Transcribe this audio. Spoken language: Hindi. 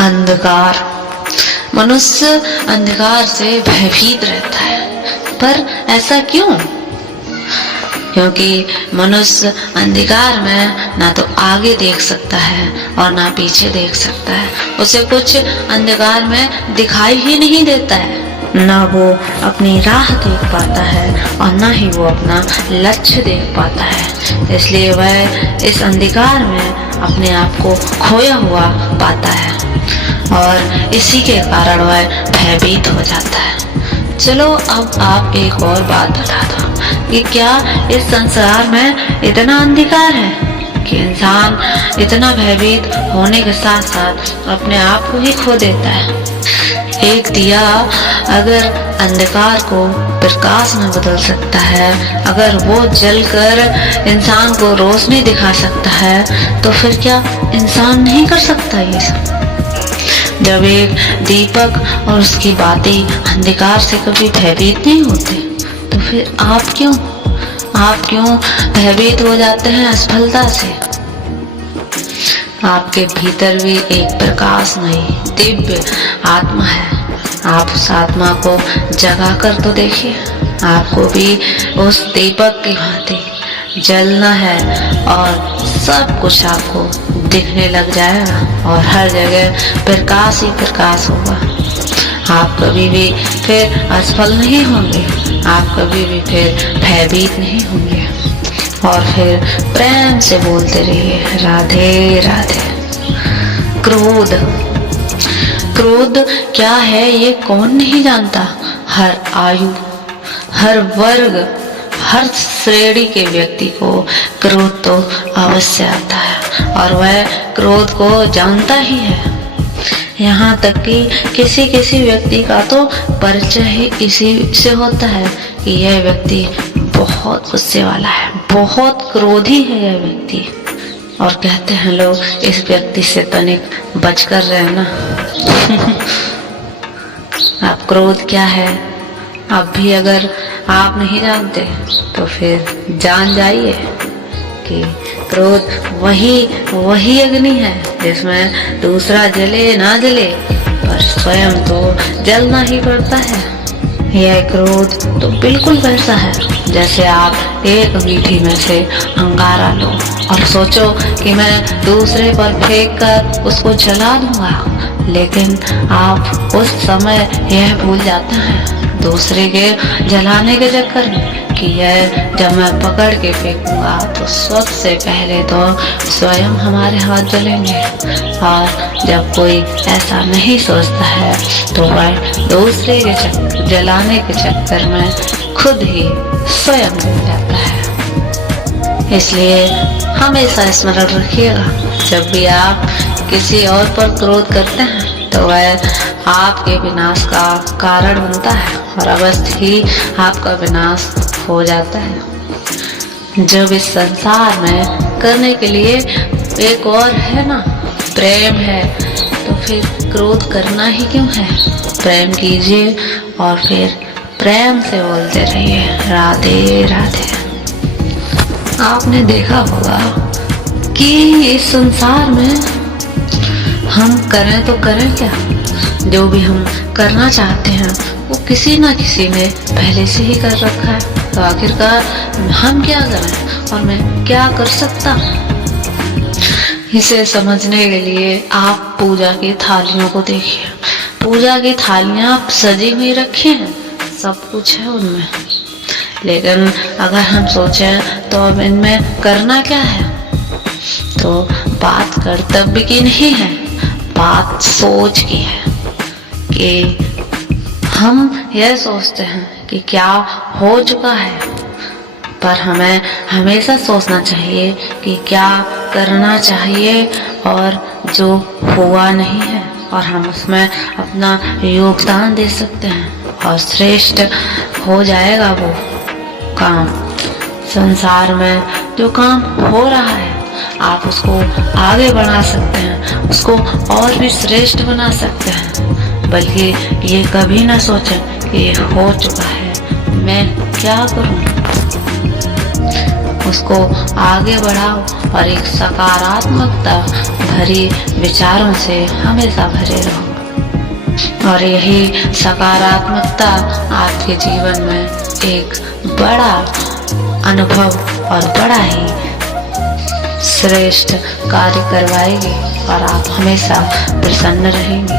अंधकार। मनुष्य अंधकार से भयभीत रहता है, पर ऐसा क्यों? क्योंकि मनुष्य अंधकार में ना तो आगे देख सकता है और ना पीछे देख सकता है। उसे कुछ अंधकार में दिखाई ही नहीं देता है। ना वो अपनी राह देख पाता है और ना ही वो अपना लक्ष्य देख पाता है। इसलिए वह इस अंधकार में अपने आप को खोया हुआ पाता है और इसी के कारण वह भयभीत हो जाता है। चलो अब आप एक और बात बता दो कि क्या इस संसार में इतना अंधकार है कि इंसान इतना भयभीत होने के साथ साथ अपने आप को ही खो देता है। एक दिया अगर अंधकार को प्रकाश में बदल सकता है, अगर वो जलकर इंसान को रोशनी दिखा सकता है, तो फिर क्या इंसान नहीं कर सकता ये सब? जब एक दीपक और उसकी बातें अंधकार से कभी भयभीत नहीं होते, तो फिर आप क्यों भयभीत हो जाते हैं असफलता से? आपके भीतर भी एक प्रकाशमयी दिव्य आत्मा है। आप उस आत्मा को जगा कर तो देखिए। आपको भी उस दीपक की भांति जलना है और सब कुछ आपको दिखने लग जाएगा और हर जगह प्रकाश ही प्रकाश होगा। आप कभी भी फिर असफल नहीं होंगे, आप कभी भी फिर भयभीत नहीं होंगे और फिर प्रेम से बोलते रहिए राधे राधे। क्रोध क्या है ये कौन नहीं जानता। हर आयु, हर वर्ग, हर श्रेणी के व्यक्ति को क्रोध तो अवश्य आता है और वह क्रोध को जानता ही है। यहाँ तक कि किसी व्यक्ति का तो परिचय ही इसी से होता है कि यह व्यक्ति बहुत गुस्से वाला है, बहुत क्रोधी है यह व्यक्ति, और कहते हैं लोग इस व्यक्ति से तनिक बचकर रहना। अब क्रोध क्या है, अब भी अगर आप नहीं जानते तो फिर जान जाइए कि क्रोध वही अग्नि है जिसमें दूसरा जले ना जले पर स्वयं तो जलना ही पड़ता है। यह क्रोध तो बिल्कुल वैसा है जैसे आप एक अंगीठी में से अंगारा लो और सोचो कि मैं दूसरे पर फेंक कर उसको जला दूंगा, लेकिन आप उस समय यह भूल जाते हैं दूसरे के जलाने के चक्कर में कि यह जब मैं पकड़ के फेंकूंगा तो सबसे पहले तो स्वयं हमारे हाथ जलेंगे, और जब कोई ऐसा नहीं सोचता है तो वह दूसरे के जलाने के चक्कर में खुद ही स्वयं जल जाता है। इसलिए हमेशा स्मरण रखिएगा, जब भी आप किसी और पर क्रोध करते हैं तो वह आपके विनाश का कारण बनता है और अवश्य ही आपका विनाश हो जाता है। जब इस संसार में करने के लिए एक और है ना, प्रेम है, तो फिर क्रोध करना ही क्यों है? प्रेम कीजिए और फिर प्रेम से बोलते रहिए राधे राधे। आपने देखा होगा कि इस संसार में हम करें तो करें क्या, जो भी हम करना चाहते हैं वो किसी ना किसी ने पहले से ही कर रखा है, तो आखिरकार हम क्या करें और मैं क्या कर सकता हूँ? इसे समझने के लिए आप पूजा की थालियों को देखिए। पूजा की थालियां सजी हुई रखी हैं, सब कुछ है उनमें, लेकिन अगर हम सोचें तो अब इनमें करना क्या है, तो बात कर्तव्य की नहीं है, बात सोच की है कि हम यह सोचते हैं कि क्या हो चुका है, पर हमें हमेशा सोचना चाहिए कि क्या करना चाहिए और जो हुआ नहीं है, और हम उसमें अपना योगदान दे सकते हैं और श्रेष्ठ हो जाएगा वो काम। संसार में जो काम हो रहा है आप उसको आगे बढ़ा सकते हैं, उसको और भी श्रेष्ठ बना सकते हैं, बल्कि ये कभी ना सोचें कि ये हो चुका है, मैं क्या करूं। उसको आगे बढ़ाओ और एक सकारात्मकता भरी विचारों से हमेशा भरे रहो। और यही सकारात्मकता आपके जीवन में एक बड़ा अनुभव और बड़ा ही श्रेष्ठ कार्य करवाएगी और आप हमेशा प्रसन्न रहेंगे।